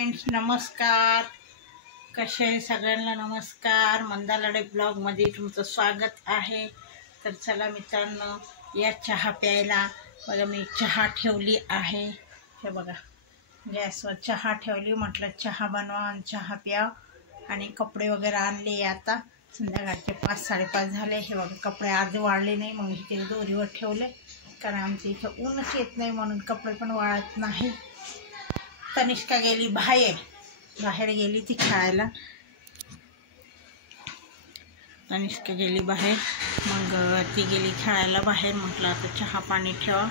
Friends, नमस्कार. कसे आहे सगळ्यांना नमस्कार. मंदा लढे ब्लॉगमध्ये तुमचं स्वागत आहे. तर चला मित्रांनो, या चहा प्यायला. बघा मी चहा ठेवली आहे. हे बघा गॅसवर चहा ठेवली. म्हटलं चहा बनवा आणि चहा प्या. आणि कपडे वगैरे आणले. आता संध्याकाळचे 5-5:30 झाले. हे बघा कपडे अर्धे वाळले नाही, मग इथे दोरीवर ठेवले, कारण आमच्या इथं ऊनच येत नाही म्हणून कपडे पण वाळत नाही. तनिष्का गेली बाहेर गेली ती खेळायला. तनिष्का गेली बाहेर, मग ती गेली खेळायला बाहेर. म्हटलं आता चहा पाणी ठेवा,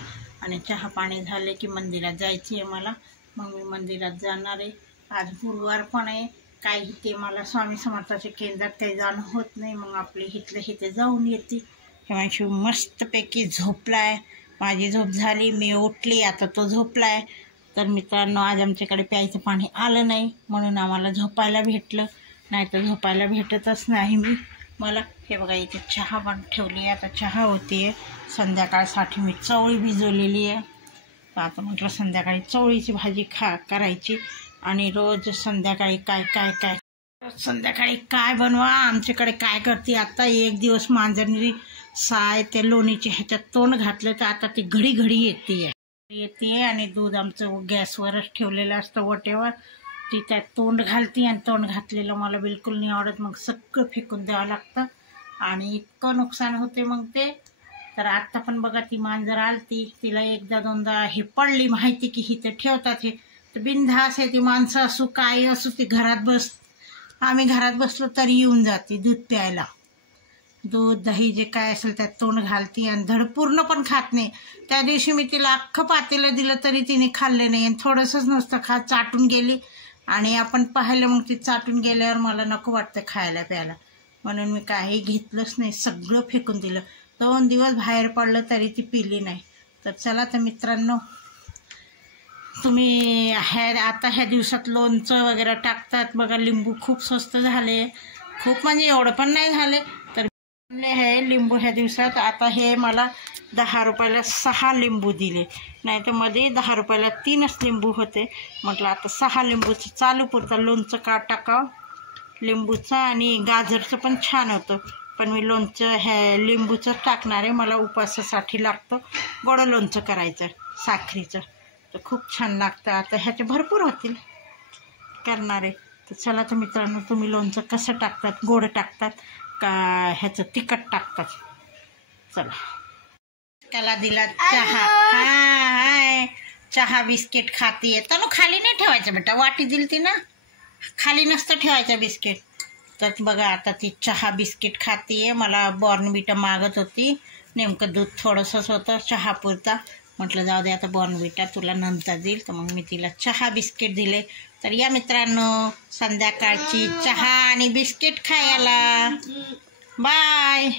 आणि चहा पाणी झाले की मंदिरात जायची आहे मला. मग मी मंदिरात जाणार आहे. आज गुरुवार पण आहे. काही ते मला स्वामी समर्थाच्या केंद्रात काही जाणं होत नाही, मग आपले इथे जाऊन येते. हेमांशू मस्तपैकी झोपलाय. माझी झोप झाली, मी उठली, आता तो झोपलाय. तर मित्रांनो, आज आमच्याकडे प्यायचं पाणी आलं नाही, म्हणून आम्हाला झोपायला भेटलं. नाही तर झोपायला भेटतच नाही मला. हे बघा इथे चहा पण ठेवली आहे. आता चहा होते. संध्याकाळसाठी मी चवळी भिजवलेली आहे. तर आता म्हटलं संध्याकाळी चवळीची भाजी करायची. आणि रोज संध्याकाळी काय संध्याकाळी काय बनवा. आमच्याकडे काय करते आता, एक दिवस मांजरनी साय त्या लोणीच्या ह्याच्यात तोंड घातलं, तर आता ती घडी येते आणि दूध आमचं गॅसवरच ठेवलेलं असतं वटेवर. ती त्यात तोंड घालते, आणि तोंड घातलेलं मला बिलकुल नाही आवडत. मग सगळं फेकून द्यावं लागतं आणि इतकं नुकसान होते मग ते. तर आत्ता पण बघा ती मांजर आलती, तिला एकदा दोनदा हे पडली माहिती की इथं ठेवतात हे. तर बिनधास आहे ती. माणसं असू काही असू, ती आम्ही घरात बसलो तरी येऊन जाते दूध प्यायला. दूध दही जे काय असेल त्यात तोंड घालती, आणि धड पूर्ण पण खात नाही. त्या दिवशी मी तिला अख्खं पातेलं दिलं तरी तिने खाल्ले नाही, आणि थोडंसंच नुसतं चाटून गेली. आणि आपण पाहिलं मग ती चाटून गेल्यावर मला नको वाटतं खायला प्यायला, म्हणून मी काही घेतलंच नाही, सगळं फेकून दिलं. 2 दिवस बाहेर पडलं तरी ती पिली नाही. तर चला तर मित्रांनो, तुम्ही आता ह्या दिवसात लोणचं वगैरे टाकतात बघा. लिंबू खूप स्वस्त झाले, खूप म्हणजे एवढं पण नाही झाले. तर हे लिंबू ह्या दिवसात आता हे मला 10 रुपयाला 6 लिंबू दिले. नाही तर मध्ये 10 रुपयाला 3च लिंबू होते. म्हटलं आता 6 लिंबूचं चालू पुरतं लोणचं टाकावं लिंबूचं. आणि गाजरचं पण छान होतं, पण मी लोणचं हे लिंबूचं टाकणार आहे. मला उपवासासाठी लागतं गोड लोणचं करायचं साखरीचं, तर खूप छान लागतं. आता ह्याचे भरपूर होतील करणारे. तर चला तर मित्रांनो, तुम्ही लोणचं कसं टाकतात, गोड टाकतात का ह्याचं तिखट टाकतात? चला. त्याला दिला चहा. हाय चहा बिस्किट खातीये. तर खाली नाही ठेवायचं बेटा, वाटी दिली ती ना, खाली नसतं ठेवायचं बिस्किट. तर बघा आता ती चहा बिस्किट खातीये. मला बॉर्नविटा मागत होती, नेमकं दूध थोडंसंच होतं चहापुरता. म्हटलं जाऊ दे आता बॉर्नविटा तुला नंतर देईल, तर मग मी तिला चहा बिस्किट दिले. तर या मित्रांनो, संध्याकाळची चहा आणि बिस्किट खायला. बाय.